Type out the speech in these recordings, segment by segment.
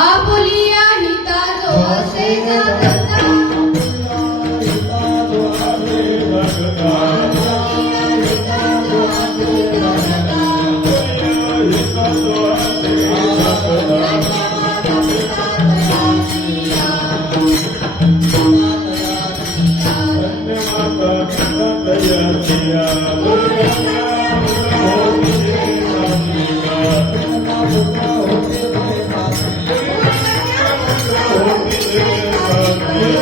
Apulia हिता जो असे जगता Yeah.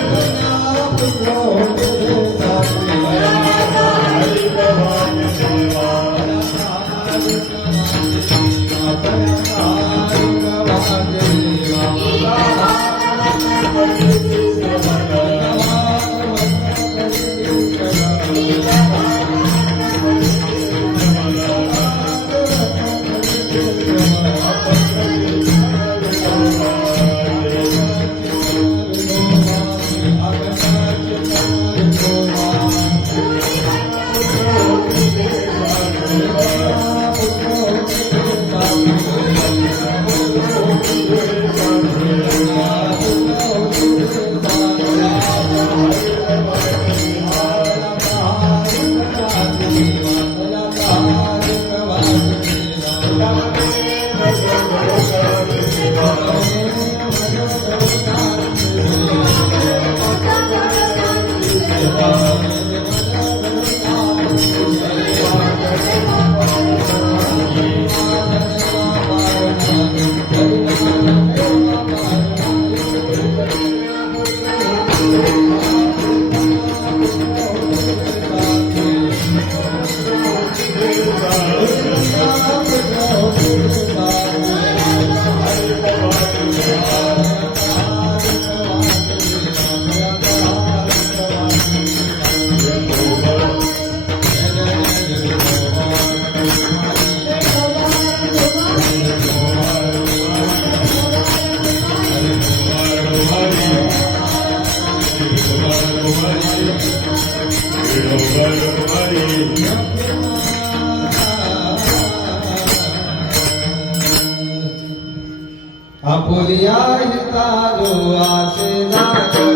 आपुलिया हिता जो आसे जागता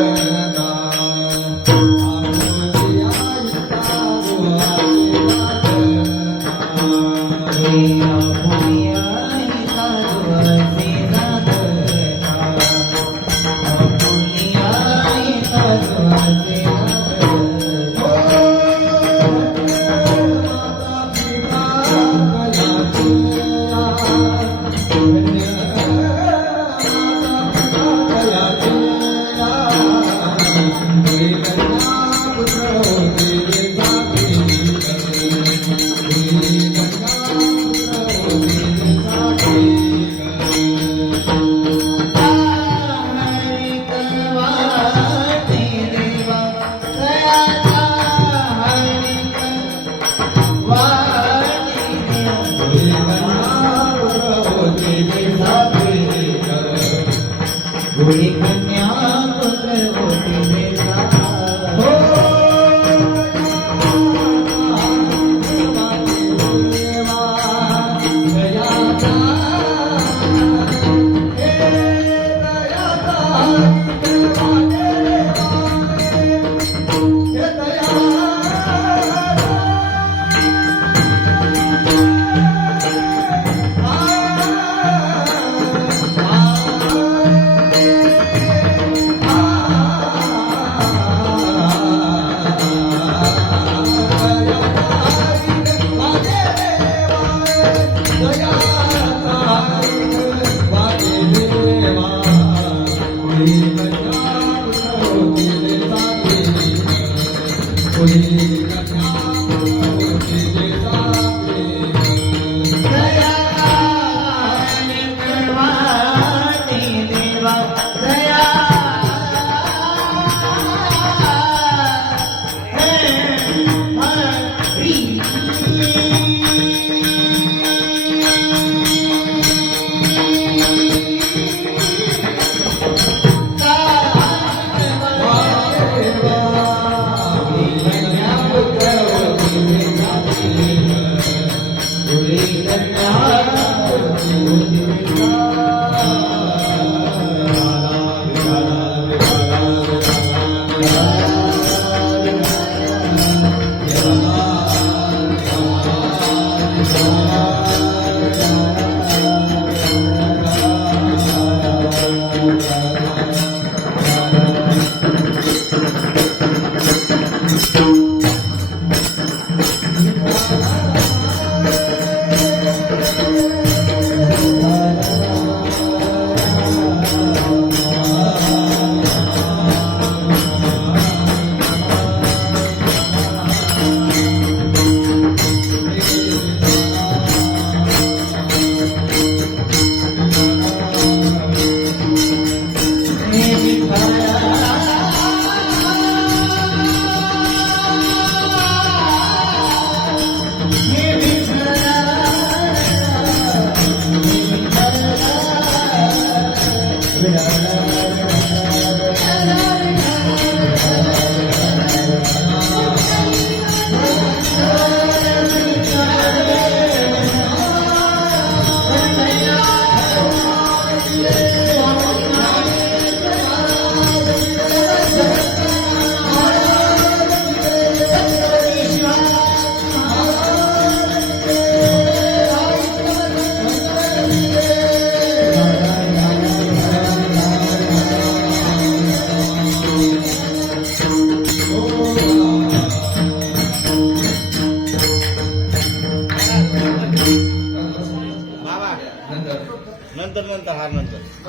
आपुलिया हिता जो आसे जागता आपुलिया हिता जो आसे जागता आपुलिया हिता जो आसे गुड़ी कन्या पुत्र होती देवा हो देवा दयाता हे दयाता देवा हे दया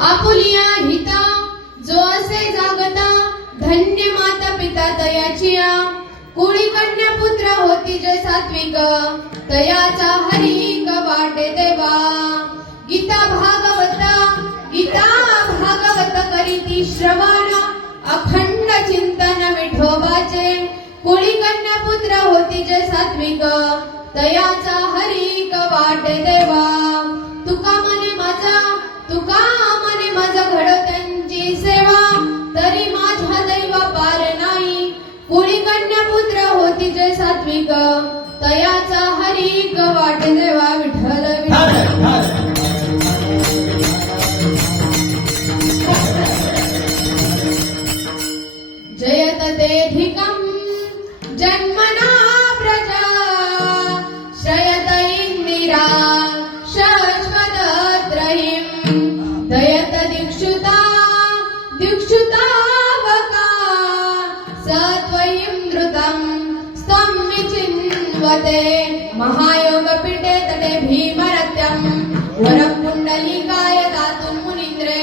आपुलिया हिता जो असे जागता धन्य माता पिता तयाचिया कुळी कन्या पुत्र होती जे सात्विक तयाचा हरी वाटे देवा गीता भागवत करीती श्रवण अखंड चिंतन विठोबाचे कुळी कन्या पुत्र होती जे सात्विक तयाचा हरी वाटे देवा तुका मने माझा घडो त्यांची सेवा तरी माझ्या दैवा पार नाही कुळी कन्या पुत्र होती जे सात्विक तयाचा हरी वाटे देवा विठ्ठल विठ्ठल महायोगपीठे तटे भीमरत्यम् वरं पुण्डलीकाय दातुं मुनीन्द्रे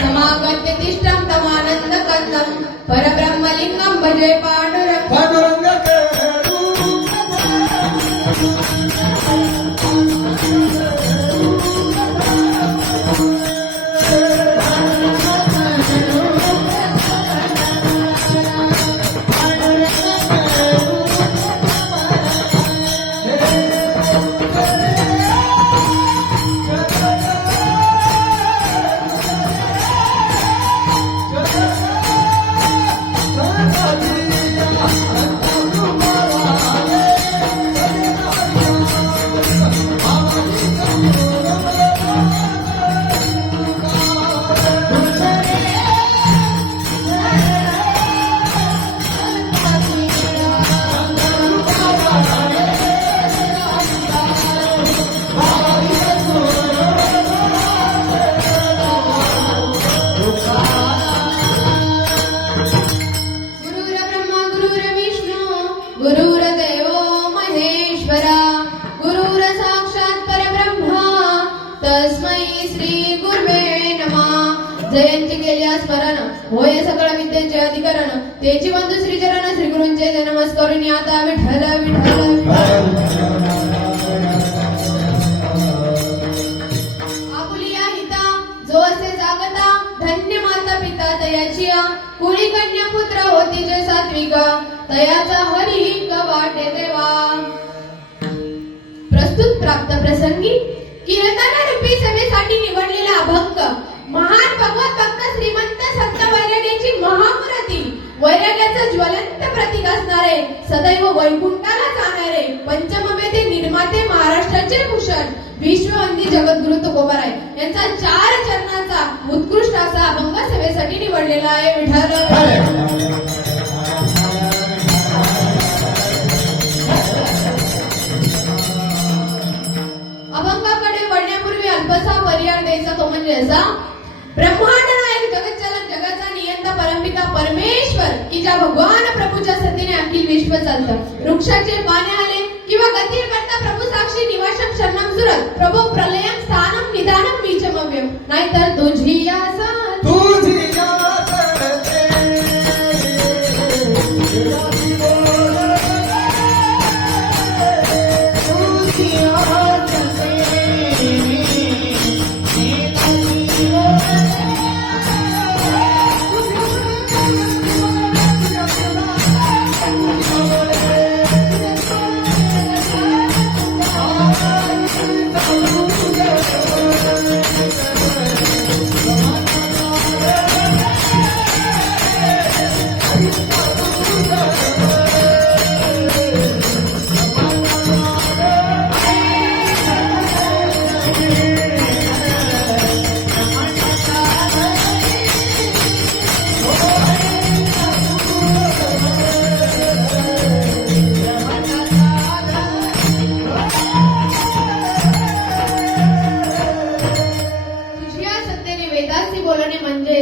समागत्य तिष्ठं तमानन्दकन्दं परब्रह्मलिङ्गं भजे पाण्डुरङ्गम् पांडुरंग गुरुर्ब्रह्मा गुरुर्विष्णू गुरुर्देवो महेश्वरा गुरुर्साक्षात् परब्रह्मा तस्मै श्री गुरुवे नमः. जयंती केल्या स्मरण होय सकळ विद्येचे अधिकरण तेची बंधू श्री चरण श्री गुरूंचे जय नमस्कारुनी आता विठ्ठल विठ्ठल आपुलिया हिता जो असे जागता धन्य माता पिता तयाची कुळी कन्या पुत्र होती जे सात्विका तयाचा हरी वाटे देवा. प्रस्तुत प्राप्त प्रसंगी कीर्तन रूपी सभेसाठी निवडलेला अभंग महान भगवत भक्त श्रीमंत संत वैराग्याची महामुरती वैराग्याचं ज्वलंत प्रतीक असणारे सदैव वैकुंठाला जाणारे पंचमवेदे निर्माते महाराष्ट्राचे भूषण विश्ववंदी जगद्गुरु तुकोबाराय यांचा 4 चरणाचा उत्कृष्ट असा अभंग सभेसाठी निवडलेला आहे. विठ्ठल अभंगाकडे वळण्यापूर्वी अल्पसा पर्याय द्यायचा तो म्हणजे असा. ब्रह्मांड नायक जगच्चालक जगाचा नियंता परमपिता परमेश्वर की ज्या भगवान प्रभूच्या सत्तेने अखिल विश्व चालतं. वृक्षाचे पाने आले किंवा गतीर करता प्रभू साक्षी निवासम शरणम सुरत प्रभू प्रलयम स्थानम निदानम बीजमव्यम नाहीतर तुझी या साथ तुझी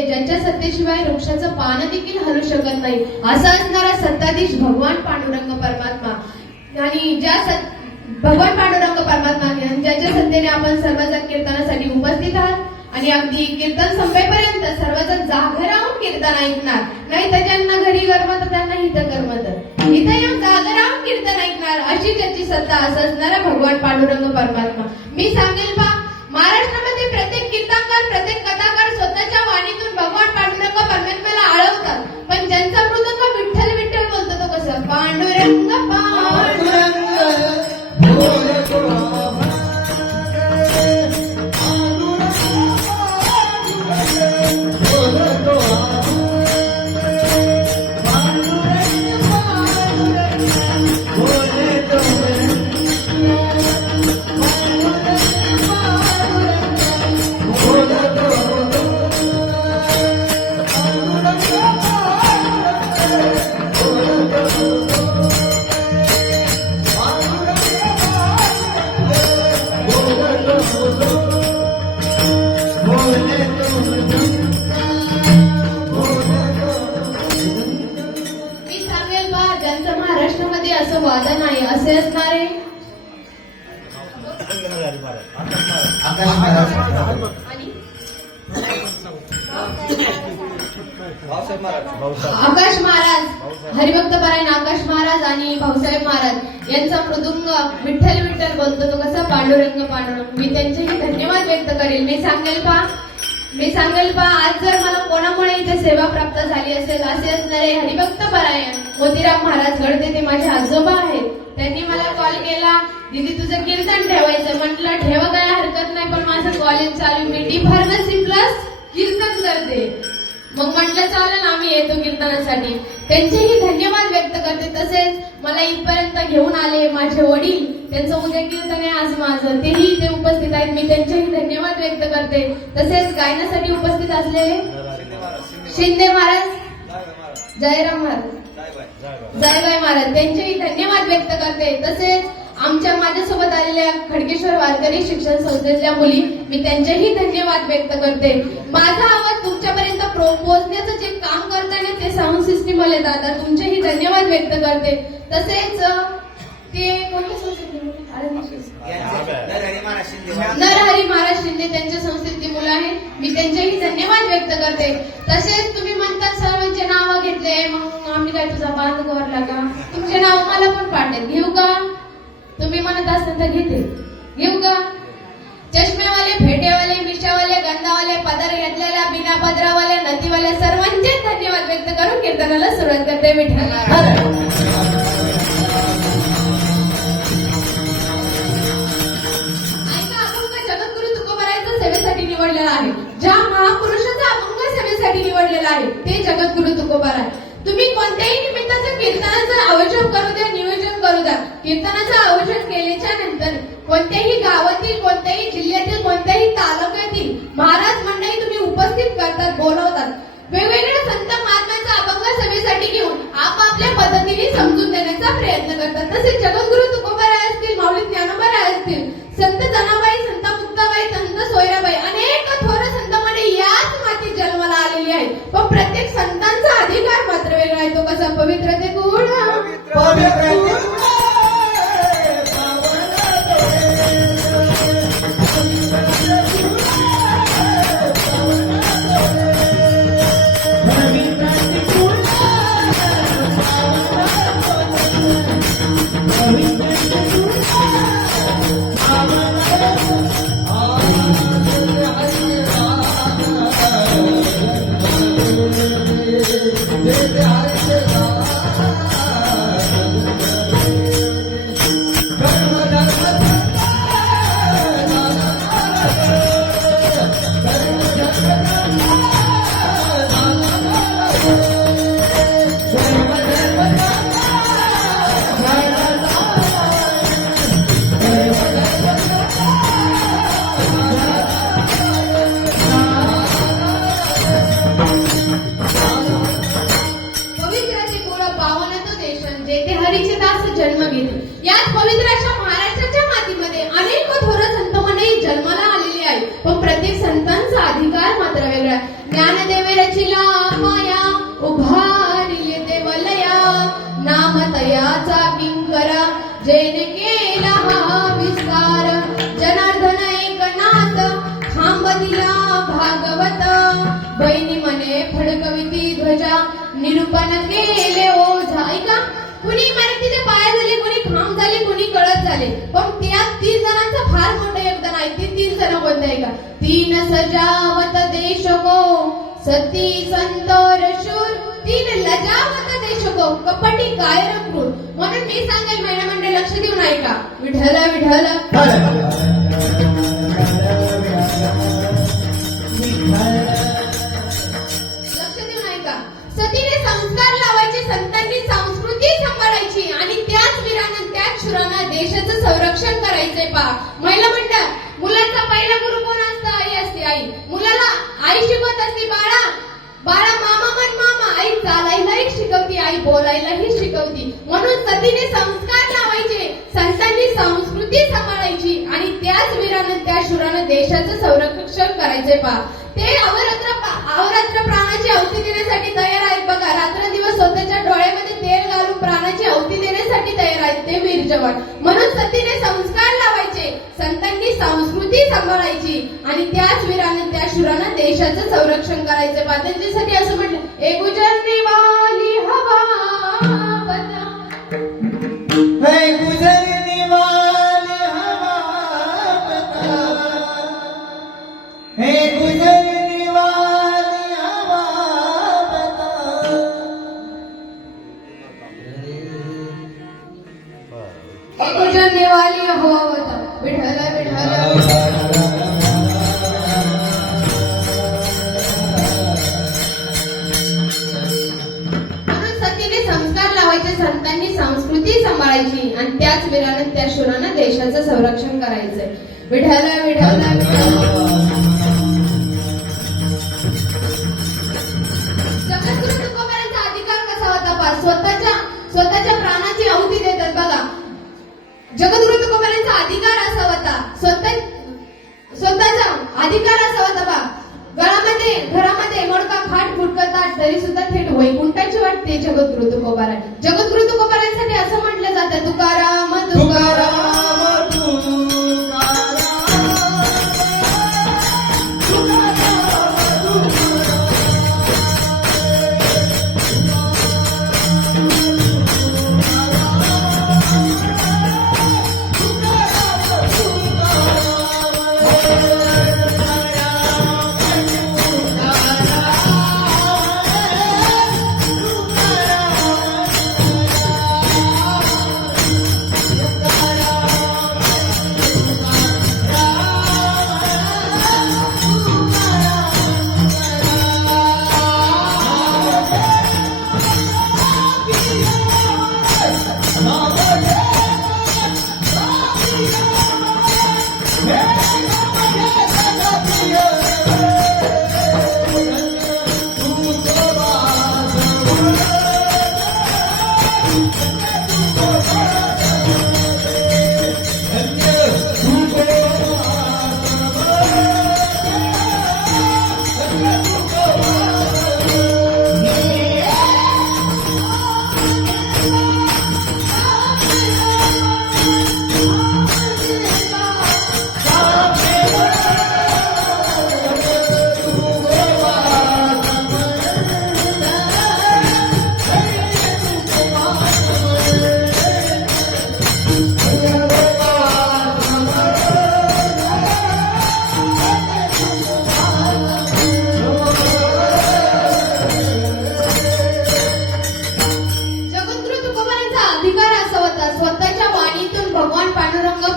ज्यांच्या सत्तेशिवाय वृक्षाचं पान देखील हलू शकत नाही असा असणारा सत्ताधीश भगवान पांडुरंग परमात्मा आणि भगवान पांडुरंग परमात्मा ज्याच्या सत्तेने आपण सर्वजण कीर्तनासाठी उपस्थित आहात आणि अगदी कीर्तन संपेपर्यंत सर्वजण जागे राहून कीर्तन ऐकणार नाही तर ज्यांना घरी करमत त्यांना इथं करमत इथं येऊन जागे राहून कीर्तन ऐकणार अशी ज्याची सत्ता असं असणारा भगवान पांडुरंग परमात्मा. मी सांगेल पा महाराष्ट्रामध्ये प्रत्येक कीर्तनकार प्रत्येक कथाकार स्वतःच्या वाणीतून भगवान पांडुरंग परमात्म्याला आळवतात पण ज्यांचा मृदंग विठ्ठल विठ्ठल बोलतो तो कसं पांडुरंग पांडुरंग आकाश महाराज आणि भाऊसाहेब महाराज आकाश महाराज, हरिभक्त पारायण आकाश महाराज आणि भाऊसाहेब महाराज यांचा मृदुंग विठ्ठल विठ्ठल बोलतो तो कसा पांडुरंग पांडुरंग. मी त्यांचेही धन्यवाद व्यक्त करेल. मी सांगेल पा आज जर मला कोणामुळे इथे सेवा प्राप्त झाली असेल असे असणारे हरिभक्त पारायण मोतीराम महाराज घडते ते माझे आजोबा आहेत. त्यांनी मला कॉल केला, दीदी तुझं कीर्तन ठेवायचं. म्हटलं ठेवा काय हरकत नाही, पण माझं कॉलेज चालू, मी डी फार्मसी प्लस कीर्तन करते. मग म्हटलं चालेल आम्ही येतो कीर्तनासाठी. त्यांचेही धन्यवाद व्यक्त करते. तसेच मला इथपर्यंत घेऊन आले माझे वडील, त्यांचं उद्या कीर्तन आहे आज माझं, तेही इथे उपस्थित आहेत. मी त्यांचेही धन्यवाद व्यक्त करते. तसेच गायनासाठी उपस्थित असलेले शिंदे महाराज, जयराम महाराज, जयबाई महाराज त्यांचेही धन्यवाद व्यक्त करते. तसेच माझ्यासोबत आलेल्या खडकेश्वर वारकरी शिक्षण संस्थेतल्या मुली, मी त्यांचेही धन्यवाद व्यक्त करते. माझा आवाज तुमच्यापर्यंत पोहोचण्याचं जे काम करताना ते साऊंड सिस्टीम वाले दादा, तुमचेही धन्यवाद व्यक्त करते. तसेच ते कोणत्या संस्थेतले नरहरी महाराज शिंदे त्यांच्या संस्थेतली मुलं आहेत, मी त्यांचेही धन्यवाद व्यक्त करते. तसेच तुम्ही म्हणतात सर्वांचे नाव घेतले, मग आम्ही काय तुझा बांध गोरला का? तुमचे नाव मला पण पाठवत घेऊ का? तुम्ही म्हणत असाल तर घेऊ का? चष्मेवाले, फेटेवाले, मिशावाले, गंधावाले, पदर घेतलेल्या, बिना पदरावाले, नदीवाले सर्वांचे धन्यवाद व्यक्त करून कीर्तनाला सुरुवात करते. विठ्ठल जगद्गुरु तुकोबारायांचा सेवेसाठी निवडलेला आहे. ज्या महापुरुषाचा अभंग सेवेसाठी निवडलेला आहे ते जगद्गुरु तुकोबाराय. तुम्ही कोणत्याही निमित्ताचं कीर्तनाचं आयोजन करू द्या, नियोजन करू द्या. कीर्तनाचं आयोजन केल्याच्या नंतर कोणत्याही गावातील, कोणत्याही जिल्ह्यातील, कोणत्याही तालुक्यातील महाराज मंडळी तुम्ही उपस्थित करतात, बोलवतात. वेगवेगळ्या संत महात्म्यांचा अभंग सभेसाठी घेऊन आपापल्या पद्धतीने समजून देण्याचा प्रयत्न करतात. तसेच जगद्गुरु तुकोबाराय असतील, माऊली ज्ञानोबाराय असतील, संत जनाबाई, संत मुक्ताबाई, संत सोयराबाई, अनेक थोर संत मंडळी याच मातीत जन्माला आलेली आहेत. पण प्रत्येक संतांचा अधिकार मात्र वेगळा आहे. तो कसा? पवित्र ते गुण, जन्म घेतले. याच पवित्राच्या महाराष्ट्राच्या मातीमध्ये अनेक थोर संत मंडळी जन्माला आलेली आहेत. पण प्रत्येक संतांचा अधिकार मात्र वेगळा. ज्ञानदेवे रचिला माया, उभारिले देवलया, नाम तयाचा किंकरा, जैन केला हा विस्तार. जनार्दन एकनाथ, खांब दिला भागवत, बहिणी मने फडकविती ध्वजा, निरूपण केले ओझा. ऐका, कुणी मारुतीचे पाय झाले, कुणी खांब झाले, कुणी कळत झाले, पण त्या 3 जणांचं फार मोठं योगदान आहे. ते 3 जण कोणते आहे का? 3 सजावत देश को, सती संतोर शूर, 3 लजावत देश को, कपटी कायर क्रूर. म्हणून मी सांगेल महिला मंडळ लक्ष देऊन ऐका. विठ्ठल विठ्ठल लक्ष देऊन ऐका. सतीने संस्कार लावायचे, संतांनी संस्कृती सांभाळायची आणि त्याच वीरानं, त्याच शूरानं देशाचं संरक्षण करायचंय. पहा महिला मंडळ, मुलांचा पहिला गुरु कोण असतं? आई असते. आई मुलाला आई शिकवत असते. बाळा बाळा मामा मन मामा. आई चालायलाही शिकवती, आई बोलायलाही शिकवती. म्हणून सतीने संस्कार लावायचे, संतांनी संस्कृती सांभाळायची आणि त्याच वीरानं, त्या शूरानं देशाचं संरक्षण करायचंय. पहा ते अवरात्र प्राणाची आहुती देण्यासाठी तयार आहेत. बघा रात्रंदिवस स्वतःच्या डोळ्यामध्ये तेल घालून प्राणाची आहुती देण्यासाठी तयार आहेत ते वीर जवान. म्हणून सतीने संस्कार लावायचे, संतांनी सांभाळायची आणि त्याच वीरानं त्या शूरानं देशाचं संरक्षण करायचं बा. त्यांच्यासाठी असं म्हटलं ए गुजरने वाली हवा बता. है गुजरने वाली हवा बता, है गुजरने वाली हवा बता. ए गुजरने वाली हवा बता. विठ्ठल विठ्ठल. म्हणून सतीने संस्कार लावायचे, संतांनी संस्कृती सांभाळायची आणि त्याच वीरानं त्या शूरानं देशाचं संरक्षण करायचंय. विठ्ठल विठ्ठल विठ्ठल. जगद्गुरु तुकोबारांचा अधिकार कसा होता पा. स्वतःच्या प्राणाची आहुती देतात बघा. जगद्गुरु तुकोबारांचा अधिकार असा होता, स्वतःचा अधिकार असा होता बा. घरामध्ये मोडका खाट फुटकं ताट तरी सुद्धा थेट वैकुंठाची वाटते जगद्गुरु तुकोबाराय. जगद्गुरु तुकोबारांसाठी असं म्हटलं जातं तुकाराम तुकाराम.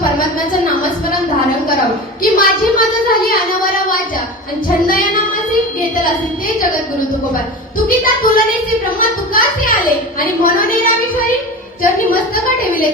परमात्म्याचं नामस्मरण धारण करावं की माझी मदत झाली अनवरा वाचा आणि छंद या नामाची घेतल असेल ते जगद्गुरु तुकोबार. तुकिता तुलनेचे ब्रह्मा तुकासे आले आणि म्हणून रामेश्वरी चरणी मस्तक ठेविले.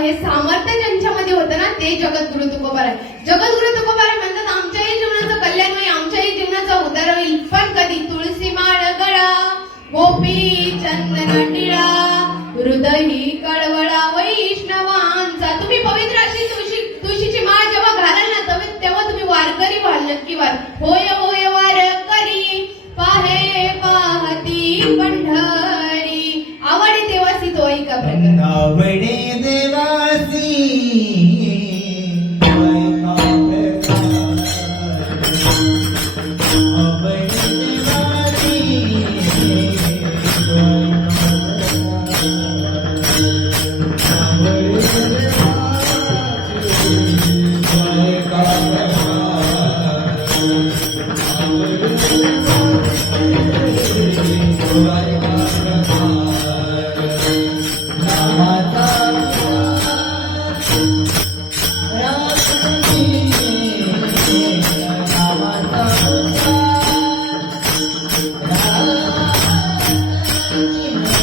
हे सामर्थ्य ज्यांच्यामध्ये होतं ना ते जगद्गुरु तुकोबार आहे. जगद्गुरु तुकोबार म्हणतात आमच्याही जीवनाचं कल्याण होईल, आमच्याही जीवनाचा उद्धार होईल, पण कधी तुळशी माळ गळा गोपी चंदन टिळा हृदयी कळवळा वैष्णवांचा. तुम्ही पवित्र अशी तुळशीची माळ जेव्हा घालाल ना तेव्हा तुम्ही वारकरी व्हाल, नक्की व्हाल. होय होय वारकरी पाहे पाहती पंढरी. आवडे देवासी तो ऐका प्रकार. आवडे देवासी तुळसी